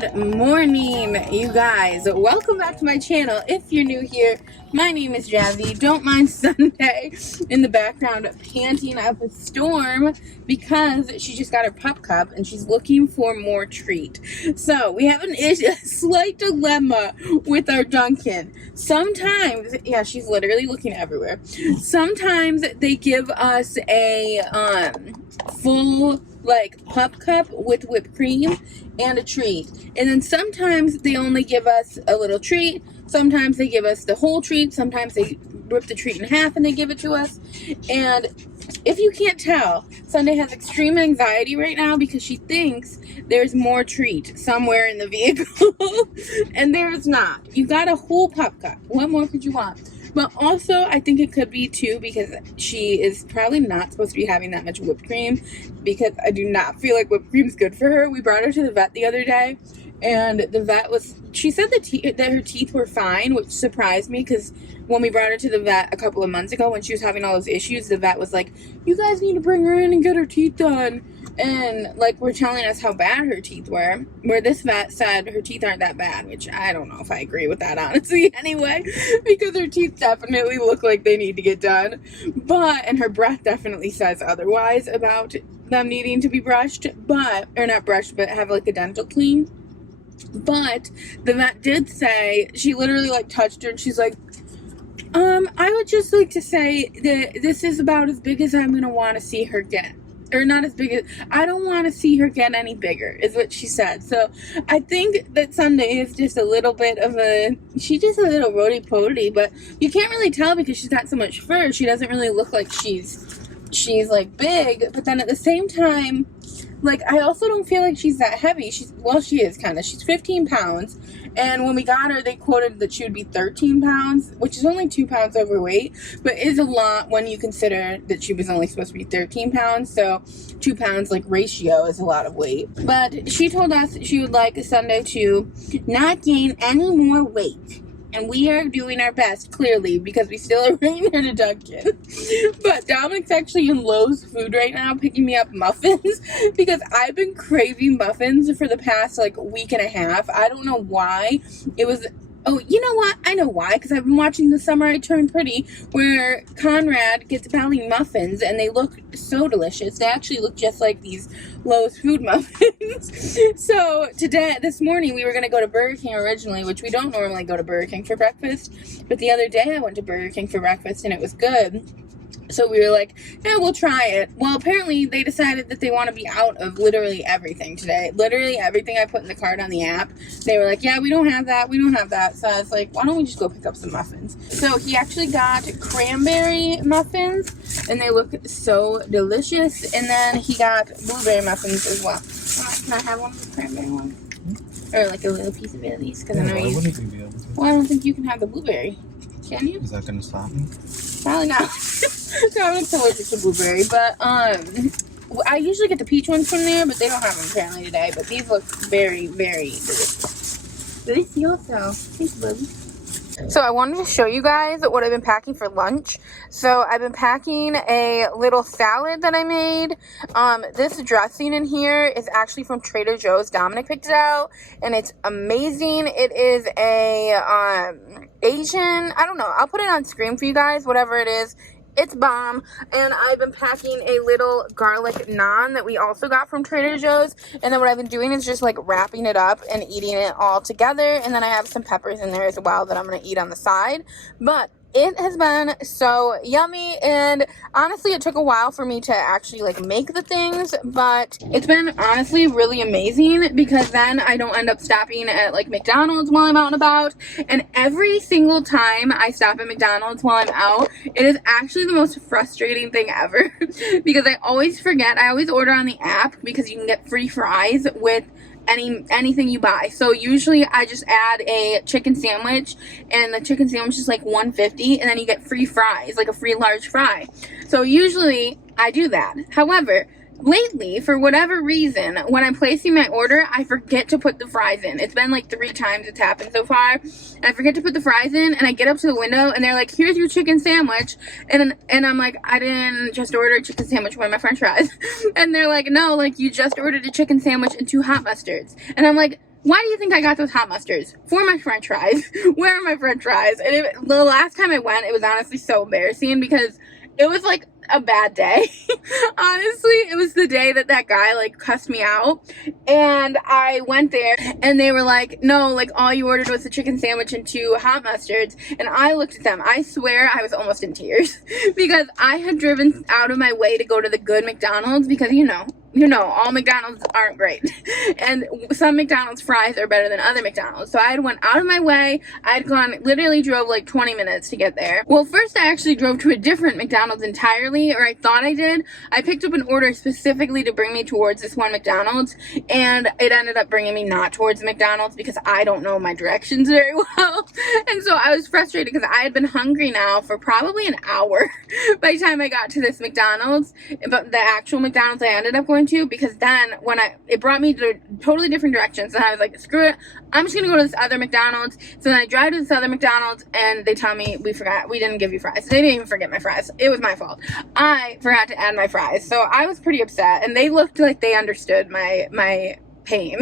Good morning, you guys. Welcome back to my channel. If you're new here, my name is Jazzy. Don't mind Sunday in the background panting up a storm because she just got her pup cup and she's looking for more treat. So we have a slight dilemma with our Duncan. Sometimes, yeah, she's literally looking everywhere. Sometimes they give us a full pup cup with whipped cream and a treat, and then sometimes they only give us a little treat, sometimes they give us the whole treat, sometimes they rip the treat in half and they give it to us. And if you can't tell, Sunday has extreme anxiety right now because she thinks there's more treat somewhere in the vehicle and there's not. You got a whole pup cup. What more could you want? But also, I think it could be, too, because she is probably not supposed to be having that much whipped cream, because I do not feel like whipped cream is good for her. We brought her to the vet the other day, and the vet she said that her teeth were fine, which surprised me, because when we brought her to the vet a couple of months ago, when she was having all those issues, the vet was like, you guys need to bring her in and get her teeth done. And, we're telling us how bad her teeth were, where this vet said her teeth aren't that bad, which I don't know if I agree with that, honestly, anyway, because her teeth definitely look like they need to get done, and her breath definitely says otherwise about them needing to be brushed, or not brushed, but have, a dental clean. But the vet did say, she literally, touched her, and she's like, I would just like to say that this is about as big as I'm going to want to see her get. Or not as big as, I don't want to see her get any bigger, is what she said. So I think that Sunday is just a little bit of she's just a little roly-poly, but you can't really tell because she's got so much fur. She doesn't really look like she's big, but then at the same time, I also don't feel like she's that heavy. She is kind of. She's 15 pounds. And when we got her, they quoted that she would be 13 pounds, which is only 2 pounds overweight, but is a lot when you consider that she was only supposed to be 13 pounds. So 2 pounds, ratio is a lot of weight. But she told us she would like Sunday to not gain any more weight. And we are doing our best, clearly, because we still are bringing her to Duncan. But Dominic's actually in Lowe's food right now, picking me up muffins, because I've been craving muffins for the past, week and a half. I don't know why. Oh, you know what? I know why, because I've been watching The Summer I Turned Pretty, where Conrad gets belly muffins, and they look so delicious. They actually look just like these Lowe's food muffins. So, this morning, we were going to go to Burger King originally, which we don't normally go to Burger King for breakfast, but the other day I went to Burger King for breakfast, and it was good. So we were like, yeah, we'll try it. Well, apparently they decided that they want to be out of literally everything today. Literally everything I put in the cart on the app. They were like, yeah, we don't have that. We don't have that. So I was like, why don't we just go pick up some muffins? So he actually got cranberry muffins, and they look so delicious. And then he got blueberry muffins as well. Can I have one of the cranberry ones? Or a little piece of it at least? Because I know you. Well, I don't think you can have the blueberry. Can you? Is that going to stop me? Probably not. I'm allergic to blueberry, but I usually get the peach ones from there, but they don't have them apparently today. But these look very, very delicious. Delicioso. Thanks, baby. So I wanted to show you guys what I've been packing for lunch. So I've been packing a little salad that I made. This dressing in here is actually from Trader Joe's. Dominic picked it out, and it's amazing. It is a Asian, I don't know, I'll put it on screen for you guys, whatever it is. It's bomb. And I've been packing a little garlic naan that we also got from Trader Joe's. And then what I've been doing is just wrapping it up and eating it all together. And then I have some peppers in there as well that I'm going to eat on the side. But it has been so yummy, and honestly it took a while for me to actually make the things, but it's been honestly really amazing because then I don't end up stopping at McDonald's while I'm out and about. And every single time I stop at McDonald's while I'm out, it is actually the most frustrating thing ever because I always forget. I always order on the app because you can get free fries with anything you buy. So usually I just add a chicken sandwich, and the chicken sandwich is $1.50, and then you get free fries, a free large fry. So usually I do that. However, lately, for whatever reason, when I'm placing my order, I forget to put the fries in. It's been 3 times it's happened so far. And I forget to put the fries in, and I get up to the window, and they're like, here's your chicken sandwich. And I'm like, I didn't just order a chicken sandwich, where are my french fries? And they're like, no, you just ordered a chicken sandwich and 2 hot mustards. And I'm like, Why do you think I got those hot mustards? For my french fries. Where are my french fries? And the last time I went, it was honestly so embarrassing because it was like a bad day. Honestly, it was the day that guy like cussed me out, and I went there and they were like, no, like all you ordered was a chicken sandwich and 2 hot mustards. And I looked at them, I swear I was almost in tears because I had driven out of my way to go to the good McDonald's because you know, all McDonald's aren't great. And some McDonald's fries are better than other McDonald's. So I had went out of my way. I had literally drove like 20 minutes to get there. Well, first I actually drove to a different McDonald's entirely, or I thought I did. I picked up an order specifically to bring me towards this one McDonald's, and it ended up bringing me not towards the McDonald's because I don't know my directions very well. And so I was frustrated because I had been hungry now for probably an hour by the time I got to this McDonald's, but the actual McDonald's I ended up going to, because then when it brought me to totally different directions, and I was like, screw it, I'm just gonna go to this other McDonald's. So then I drive to this other McDonald's and they tell me, we didn't give you fries. They didn't even forget my fries. It was my fault. I forgot to add my fries. So I was pretty upset, and they looked like they understood my pain.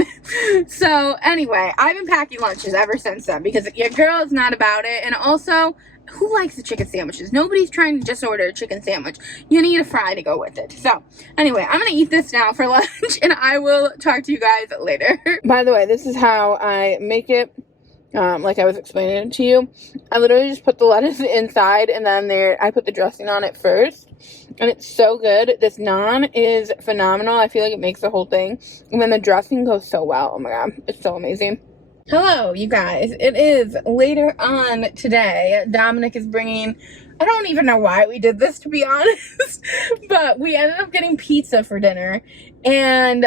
So anyway, I've been packing lunches ever since then because your girl is not about it. And also, who likes the chicken sandwiches? Nobody's trying to just order a chicken sandwich. You need a fry to go with it. So anyway, I'm gonna eat this now for lunch and I will talk to you guys later. By the way, this is how I make it. Like I was explaining it to you. I literally just put the lettuce inside, and then I put the dressing on it first. And it's so good. This naan is phenomenal. I feel like it makes the whole thing. And then the dressing goes so well. Oh my god. It's so amazing. Hello, you guys. It is later on today. Dominic is bringing... I don't even know why we did this, to be honest. But we ended up getting pizza for dinner. And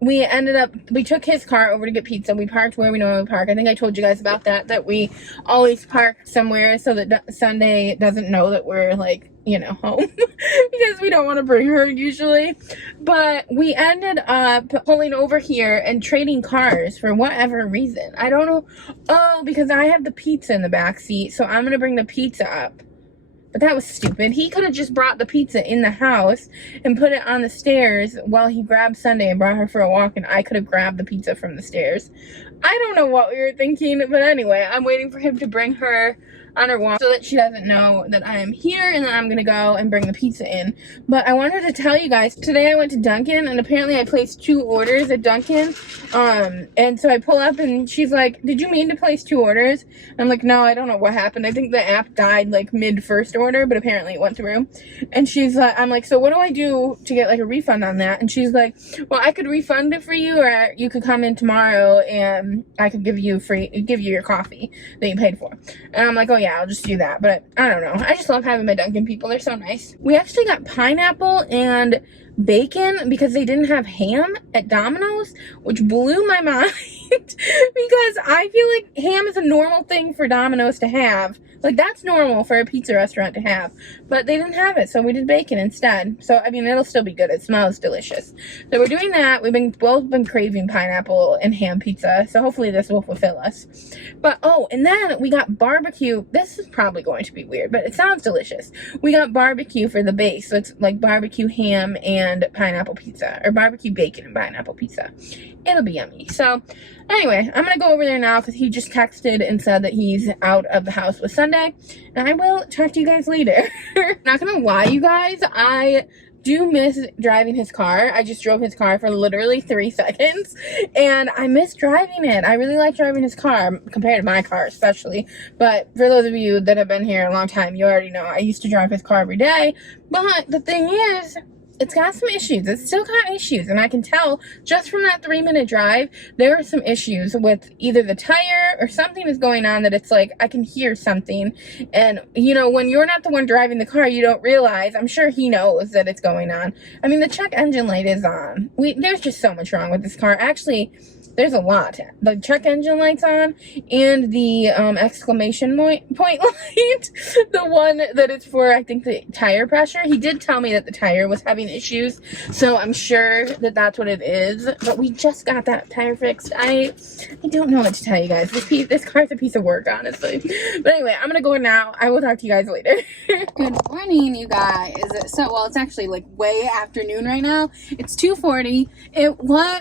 we took his car over to get pizza. We parked where we normally park. I think I told you guys about that we always park somewhere so that Sunday doesn't know that we're like, you know, home. Because we don't want to bring her usually. But we ended up pulling over here and trading cars for whatever reason. I don't know. Oh, because I have the pizza in the back seat, so I'm going to bring the pizza up. But that was stupid. He could have just brought the pizza in the house and put it on the stairs while he grabbed Sunday and brought her for a walk, and I could have grabbed the pizza from the stairs. I don't know what we were thinking, but anyway, I'm waiting for him to bring her on her walk so that she doesn't know that I am here, and then I'm gonna go and bring the pizza in. But I wanted to tell you guys, today I went to Dunkin', and apparently I placed 2 orders at Dunkin', and so I pull up and she's like, did you mean to place 2 orders? I'm like, no, I don't know what happened. I think the app died like mid first order, but apparently it went through. And she's like, I'm like, so what do I do to get like a refund on that? And she's like, well, I could refund it for you, or you could come in tomorrow and I could give you your coffee that you paid for. And I'm like, oh yeah, I'll just do that. But I don't know. I just love having my Dunkin' people. They're so nice. We actually got pineapple and bacon because they didn't have ham at Domino's, which blew my mind because I feel like ham is a normal thing for Domino's to have. Like, that's normal for a pizza restaurant to have. But they didn't have it, so we did bacon instead. So, I mean, it'll still be good. It smells delicious. So, we're doing that. We've both been craving pineapple and ham pizza. So, hopefully this will fulfill us. But, oh, and then we got barbecue. This is probably going to be weird, but it sounds delicious. We got barbecue for the base. So, it's like barbecue ham and pineapple pizza. Or barbecue bacon and pineapple pizza. It'll be yummy. So, anyway, I'm going to go over there now because he just texted and said that he's out of the house with Sunday. And I will talk to you guys later. Not going to lie, you guys. I do miss driving his car. I just drove his car for literally 3 seconds. And I miss driving it. I really like driving his car compared to my car especially. But for those of you that have been here a long time, you already know I used to drive his car every day. But the thing is, it's got some issues. It's still got issues. And I can tell just from that 3-minute drive, there are some issues with either the tire or something is going on that it's like, I can hear something. And, you know, when you're not the one driving the car, you don't realize. I'm sure he knows that it's going on. I mean, the check engine light is on. There's just so much wrong with this car. Actually, there's a lot. The check engine light's on, and the exclamation point light, the one that is for, I think, the tire pressure. He did tell me that the tire was having issues. So I'm sure that that's what it is. But we just got that tire fixed. I don't know what to tell you guys. This car's a piece of work, honestly. But anyway, I'm gonna go now. I will talk to you guys later. Good morning, you guys. So, well, it's actually like way afternoon right now. It's 2:40.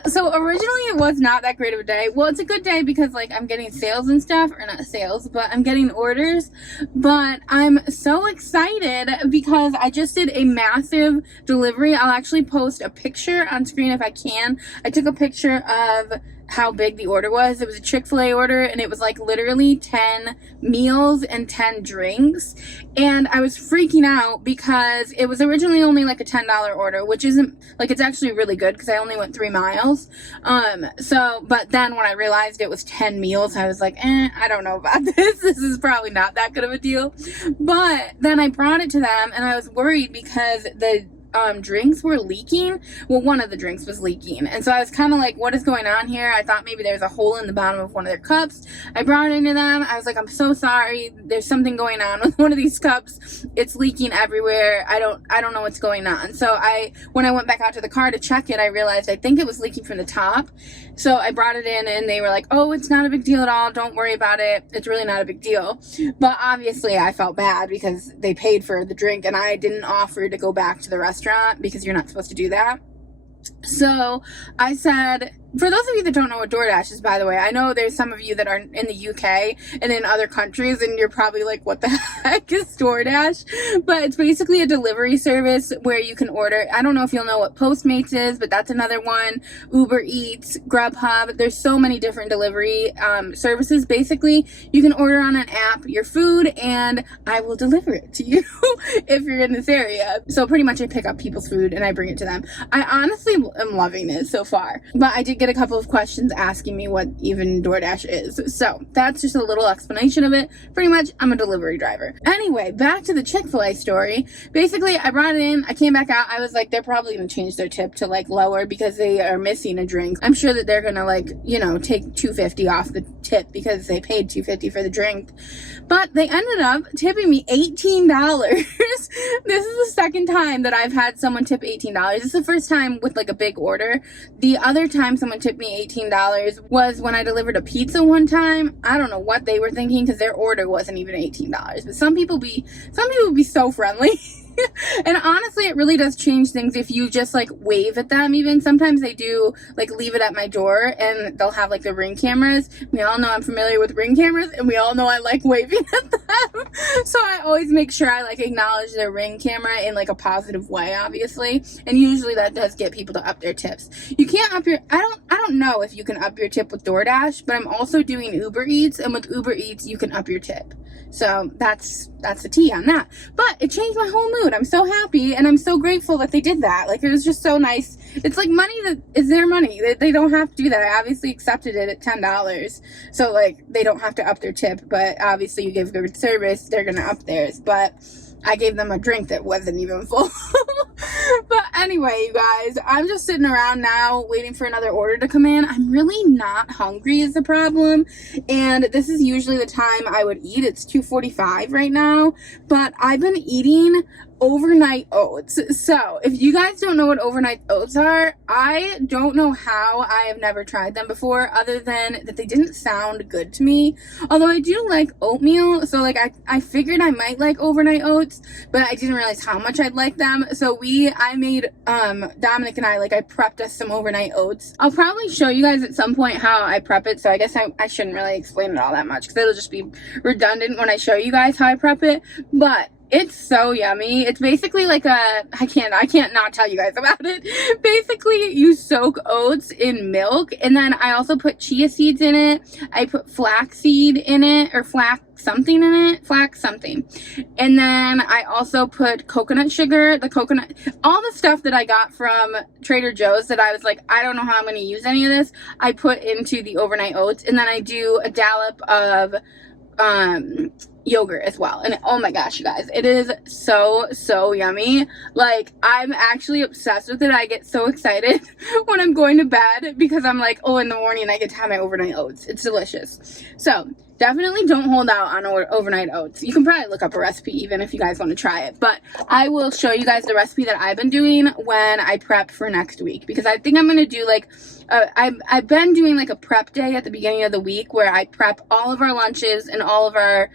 So originally it was not that great of a day. Well, it's a good day because like I'm getting sales and stuff, or not sales, but I'm getting orders. But I'm so excited because I just did a massive delivery. I'll actually post a picture on screen if I can. I took a picture of how big the order was. It was a Chick-fil-A order, and it was like literally 10 meals and 10 drinks. And I was freaking out because it was originally only like a $10 order, which isn't like, it's actually really good because I only went 3 miles. But then when I realized it was 10 meals, I was like, I don't know about this. This is probably not that good of a deal. But then I brought it to them, and I was worried because the drinks were leaking. Well, one of the drinks was leaking, and so I was kind of like, what is going on here? I thought maybe there's a hole in the bottom of one of their cups. I brought it into them. I was like, I'm so sorry, there's something going on with one of these cups. It's leaking everywhere. I don't know what's going on. So when I went back out to the car to check it, I realized I think it was leaking from the top. So I brought it in, and they were like, oh, it's not a big deal at all, don't worry about it, it's really not a big deal. But obviously I felt bad because they paid for the drink, and I didn't offer to go back to the restaurant because you're not supposed to do that. So I said, for those of you that don't know what DoorDash is, by the way, I know there's some of you that are in the UK and in other countries, and you're probably like, what the heck is DoorDash? But it's basically a delivery service where you can order. I don't know if you'll know what Postmates is, but that's another one. Uber Eats, Grubhub. There's so many different delivery services. Basically, you can order on an app your food, and I will deliver it to you if you're in this area. So pretty much I pick up people's food and I bring it to them. I honestly am loving it so far. But I did get a couple of questions asking me what even DoorDash is. So that's just a little explanation of it. Pretty much, I'm a delivery driver. Anyway, back to the Chick-fil-A story. Basically, I brought it in, I came back out, I was like, they're probably gonna change their tip to like lower because they are missing a drink. I'm sure that they're gonna like, you know, take $2.50 off the tip because they paid $2.50 for the drink. But they ended up tipping me $18. This is the second time that I've had someone tip $18. This is the first time with like a big order. The other time someone tipped me $18 was when I delivered a pizza one time. I don't know what they were thinking because their order wasn't even $18. But some people be so friendly. And honestly, it really does change things if you just like wave at them. Even sometimes they do like leave it at my door, and they'll have like the Ring cameras. We all know I'm familiar with Ring cameras, and we all know I like waving at them. So I always make sure I like acknowledge their Ring camera in like a positive way, obviously. And usually that does get people to up their tips. You can't up your, I don't know if you can up your tip with DoorDash, but I'm also doing Uber Eats, and with Uber Eats you can up your tip. So that's the tea on that. But it changed my whole mood. I'm so happy, and I'm so grateful that they did that. Like, it was just so nice. It's like money that is their money. They don't have to do that. I obviously accepted it at $10. So like, they don't have to up their tip, but obviously you give good service, they're gonna up theirs. But I gave them a drink that wasn't even full. But anyway, you guys, I'm just sitting around now waiting for another order to come in. I'm really not hungry is the problem. And this is usually the time I would eat. It's 2:45 right now. But I've been eating overnight oats. So if you guys don't know what overnight oats are, I don't know how. I have never tried them before, other than that they didn't sound good to me. Although I do like oatmeal, so like I figured I might like overnight oats, but I didn't realize how much I'd like them. So I made Dominic and I, like, I prepped us some overnight oats. I'll probably show you guys at some point how I prep it, so I guess I shouldn't really explain it all that much because it'll just be redundant when I show you guys how I prep it. But it's so yummy. It's basically like I can't not tell you guys about it. Basically, you soak oats in milk, and then I also put chia seeds in it. I put flaxseed in it, or flax something. And then I also put coconut sugar, all the stuff that I got from Trader Joe's that I was like, I don't know how I'm going to use any of this, I put into the overnight oats. And then I do a dollop of yogurt as well. And oh my gosh, you guys, it is so yummy. Like, I'm actually obsessed with it. I get so excited when I'm going to bed because I'm like, oh, in the morning I get to have my overnight oats. It's delicious. So definitely don't hold out on overnight oats. You can probably look up a recipe even if you guys want to try it, but I will show you guys the recipe that I've been doing when I prep for next week, because I think I'm going to do like I've been doing like a prep day at the beginning of the week where I prep all of our lunches and all of our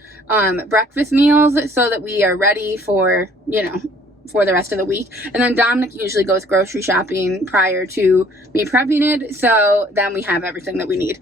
breakfast meals so that we are ready for, you know, for the rest of the week. And then Dominic usually goes grocery shopping prior to me prepping it, so then we have everything that we need.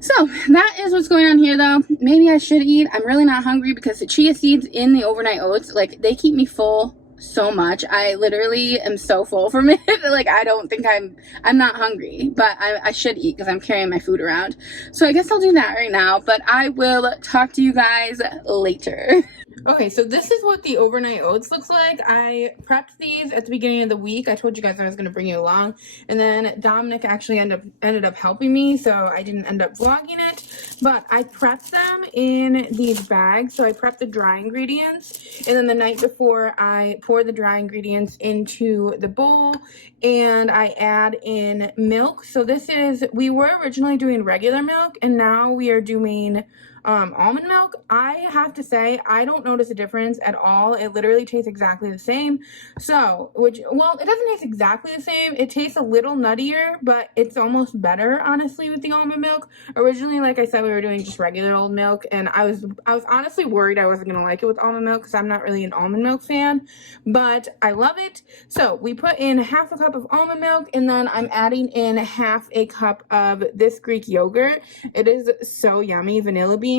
So that is what's going on here though. Maybe I should eat. I'm really not hungry because the chia seeds in the overnight oats, like, they keep me full so much. I literally am so full from it. Like, I don't think I'm not hungry, but I should eat because I'm carrying my food around. So I guess I'll do that right now, but I will talk to you guys later. Okay, so this is what the overnight oats looks like. I prepped these at the beginning of the week. I told you guys I was going to bring you along, and then Dominic actually ended up helping me, so I didn't end up vlogging it, but I prepped them in these bags. So I prepped the dry ingredients, and then the night before I pour the dry ingredients into the bowl, and I add in milk. So this is, we were originally doing regular milk, and now we are doing almond milk. I have to say, I don't notice a difference at all. It literally tastes exactly the same. So, well, it doesn't taste exactly the same. It tastes a little nuttier, but it's almost better, honestly, with the almond milk. Originally, like I said, we were doing just regular old milk, and I was honestly worried I wasn't gonna like it with almond milk because I'm not really an almond milk fan, but I love it. So we put in half a cup of almond milk, and then I'm adding in half a cup of this Greek yogurt. It is so yummy, vanilla bean.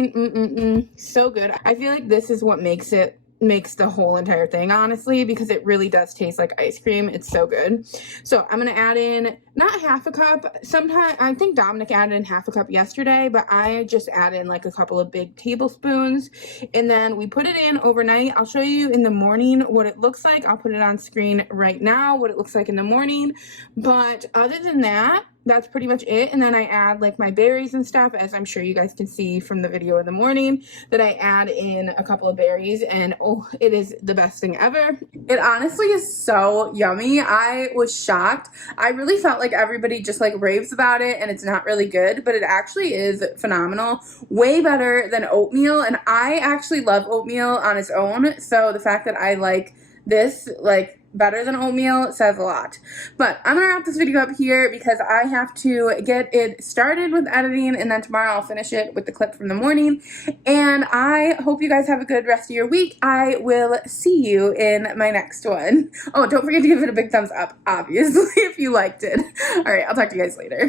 So good. I feel like this is what makes the whole entire thing, honestly, because it really does taste like ice cream. It's so good. So I'm gonna add in not half a cup. Sometimes I think Dominic added in half a cup yesterday, but I just add in like a couple of big tablespoons, and then we put it in overnight. I'll show you in the morning what it looks like. I'll put it on screen right now what it looks like in the morning, but other than that, that's pretty much it. And then I add like my berries and stuff, as I'm sure you guys can see from the video in the morning that I add in a couple of berries, and oh, it is the best thing ever. It honestly is so yummy. I was shocked. I really felt like everybody just like raves about it and it's not really good, but it actually is phenomenal. Way better than oatmeal, and I actually love oatmeal on its own, so the fact that I like this like better than oatmeal says a lot. But I'm gonna wrap this video up here because I have to get it started with editing, and then tomorrow I'll finish it with the clip from the morning. And I hope you guys have a good rest of your week. I will see you in my next one. Oh, don't forget to give it a big thumbs up, obviously, if you liked it. All right, I'll talk to you guys later.